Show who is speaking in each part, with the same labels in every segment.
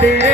Speaker 1: तेरे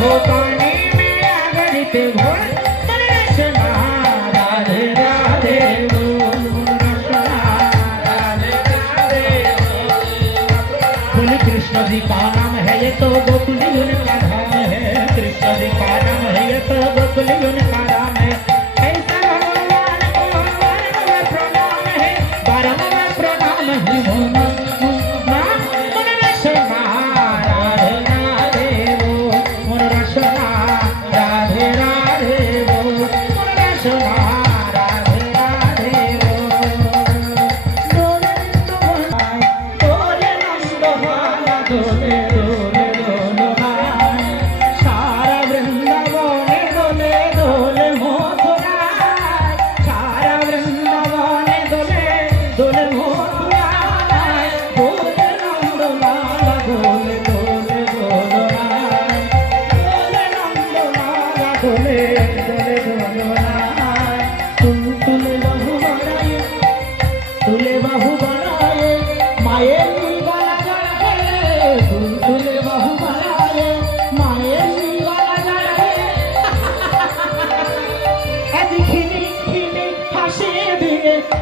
Speaker 1: हो पानी में अगर पे घोड़। कृष्णा राधे राधे कृष्ण जी का नाम है ये तो गोकुल का धाम है। कृष्ण जी का नाम है ये तो गोकुल का धाम है। ऐसा भगवान को भगवान प्रणाम है। परम प्रणाम है।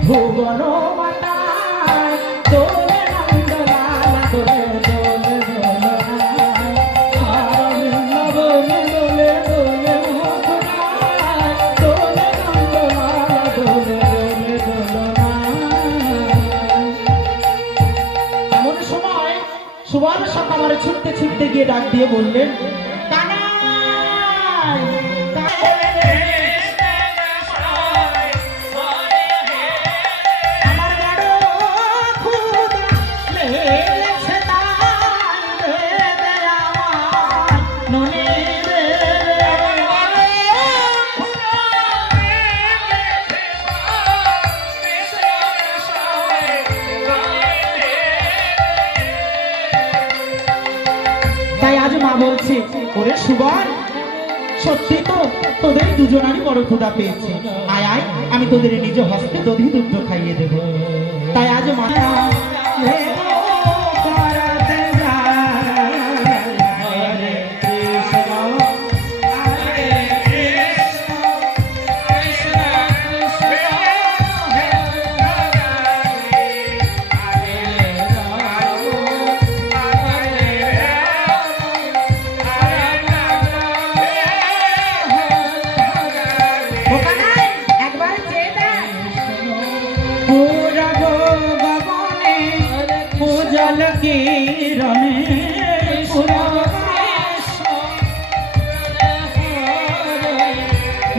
Speaker 1: ভুবন মাতা তোর নন্দলালা তোর এমন সময় সুবর্ণ সকাল ছুটতে ছুটতে গিয়ে ডাক দিয়ে বললেন কানাই। বলছে, ওরে সুবর, সত্যি তো তোদের দুজনারই বড় ক্ষুদা পেয়েছে। আয় আয়, আমি তোদের নিজ হস্তে দধি দুগ্ধ খাইয়ে দেব। তাই আজ মাথা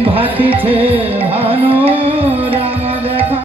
Speaker 1: ভাতিছে ভানুরা।